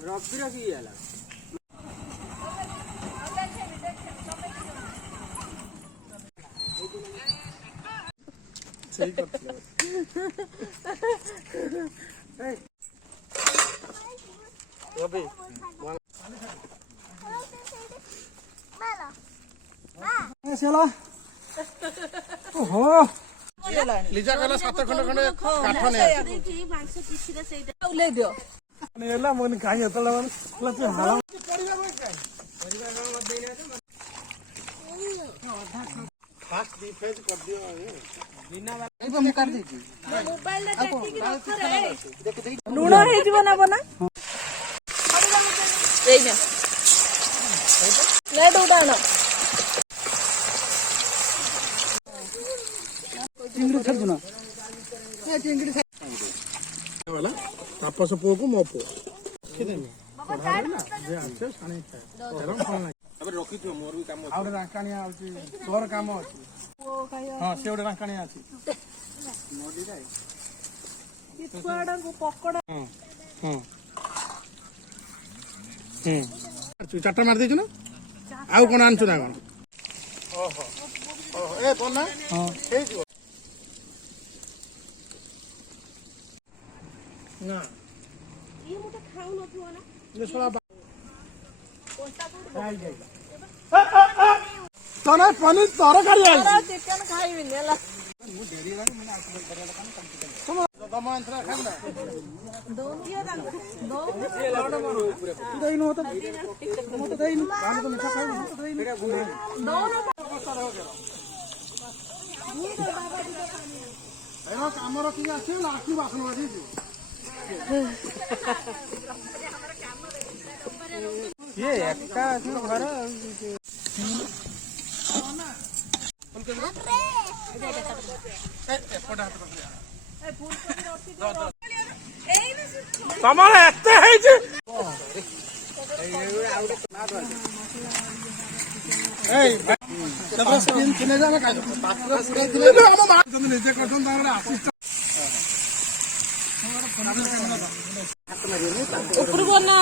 रबीर की है सही करते रबी चला ओहो लिजा कहला 7 खंड खंड काठ ने मांस किछिरा सेटा उले दियो नेला मन काई हतला मन ला तू हाला परिवा कोई काई परिवा न देना तो फास्ट डिफेंस कर दियो बिना वाला ए मुकार देती मोबाइल ले टेकी की रख रे देख दे लूण हे जीव ना बना एइना ले उडाना चिंगड़ी छड़ देना ए चिंगड़ी वाला तापस पो को मो पो केदे बाबा ना जे आछे साने गरम फल ना अबे रखी तो मोर भी काम आउरे राकानिया आउची तोर काम अछि ओ खायो हां से ओडे राकानिया अछि मोडी रे किछुआडा को पकड़ा हां तू चाटा मार देछु ना आउ कोन आनछु ना कोन ओहो ओहो ए बोल ना हां हे जो ना ये मोटा खाऊ न थो ना ये सोला कोंटा खाई जाई तने पनीर तरकारी आई तोरा चिकन खाइबी नेला मु डेरी लाग मने आठ बजे काम सुनो दमा अंतरा खांदा दो दियो दान दो लड़ मारो पूरे देइनो मत देइनो पानी तो मीठा खाइ मत देइनो दो ना एनो काम रखी आछे लाठी बासन बाजी ये एकटा घर तमर एते है जे ए तब स्किन किने जाना का पात्र पुरे दिले हम मा निजे करथन तारा असिस्ट ऊपर बना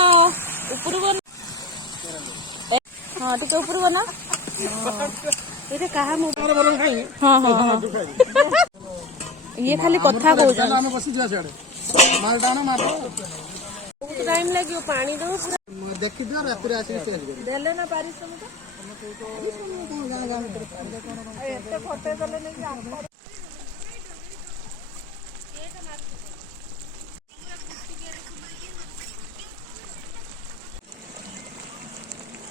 हां तो ऊपर बना ये कहा मोबाइल बरन खाई हां ये खाली कथा कहू जा हम बसी जा छड़े माल डाना मार बहुत टाइम लागियो पानी दो पूरा देखि दियो रात रे आसी चेंज कर देले ना पारिस तुम तो एते फोटो देले नहीं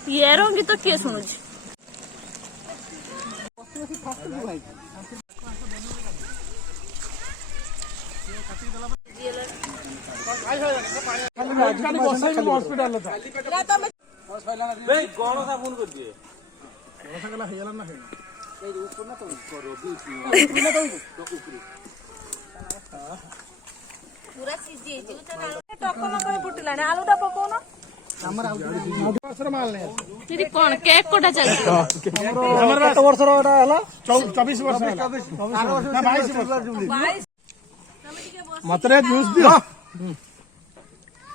ये रंगी तो किए सुनुछ हॉस्पिटल कौन सा फोन कर दिए पूरा सीजी टकमक फुटिलानी आलूटा पकाउन कौन केक कोटा चलती हमर वर्ष हला 24 वर्ष हला 22 मतरे जूस दियो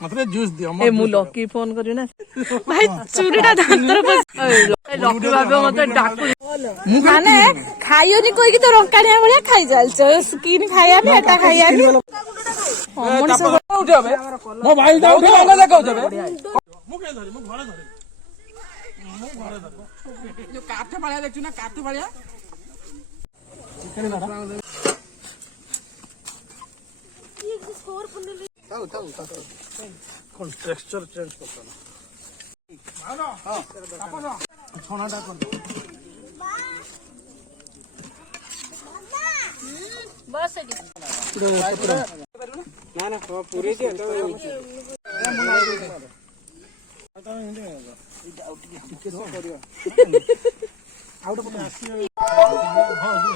मतरे जूस दियो ए मु लकी फोन करी ना भाई चूरीटा दांतर बस लकी बाबा मते डाकू माने खाइयोनी कोई की तो रंकानिया भलिया खाई जालछ स्किन खाया ने एटा खाया ने मन से उठबे मो भाई दा उठे वाला देखौ जबे मु के धरि मु घरे धरि जो काठ बाळिया देखछु ना काठ बाळिया ये स्कोर पुनली ताऊ कोन टेक्सचर चेंज करता ना हां तापना छोनाटा कर बस ना ना पूरी दे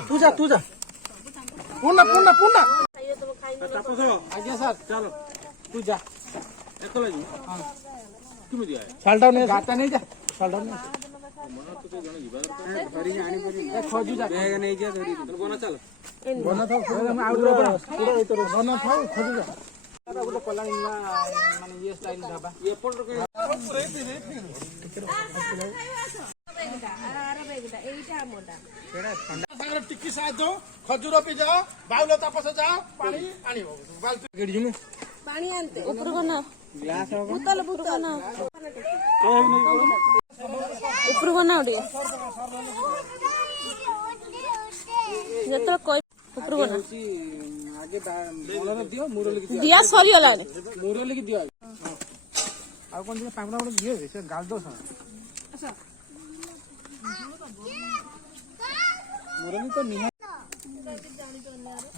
तू जा पुन्ना आज्ञा सर चलो तू जा एको लगी हां क्यों दिया है साल्टा नहीं गाता नहीं जा साल्टा नहीं ଖୋଜୁଛା ବ୍ୟାଗ ନେଇଯିବା ଧରି ବନା ଚାଲ ବନା ଥାଉ ବନା ଥାଉ ଖୋଜୁଛା ଗୋଟେ କଲାଣି ମାନେ ଇଏ ଷ୍ଟାଇଲ ଢାବା ଟିକି ସାହାଯ୍ୟ ଖଜୁର ପିଜା ବାଉଲ ତାପସ ଯାଅ ପାଣି ଆଣିବ ପାଣି ଆଣତେ ଉପରକୁ ନା ଗ୍ଲାସ ବୋତଲ ବୋତଲ ନା ଉପରକୁ ନା ଟିକେ ଯେତେବେଳେ କହି ଉପରକୁ ନା ଆଗେ ବଣରେ ଦିଅ ମୁରଲି ଦିଆ ସରିଗଲାଣି ମୁରଲି କି ଦିଅ ଆଉ କଣ ଟିକେ ପାଙ୍ଗଡା ଗୋଟେ ଦିଅ ସେ ଗାଲ ଦୋଷ ମୁରଲି ତ ନିହାତି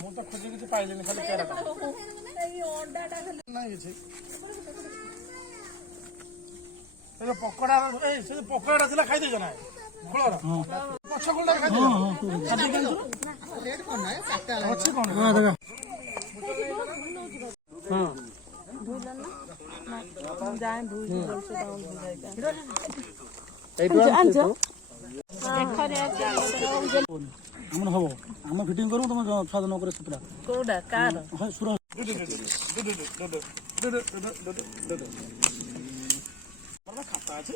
ମୁଁ ତ ଖୋଜି କିଛି ପାଇଲିନି ଖାଲି କେରାଟା ଏଇ ଅଣ୍ଡାଟା ଖାଲି ନାହିଁ କିଛି ଏ ପକୋଡା ଏ ସେ ପକୋଡା ଥିଲା ଖାଇ ଦେଇଛ ନା ଖୋଳର ପଛ ଖୋଳଟା ଖାଇ ଦେଇଛ ରେଟ୍ କଣ ନାହିଁ ଚାରଟା ଅଛି କଣ ହଁ ଦେଖ ହଁ जाए भूल से डाउन हो जाएगा एटो आंचो हमन हबो हम फिटिंग करू तुम स्वाद न करे सुतरा कोडा कार हां सुरा खाता আছে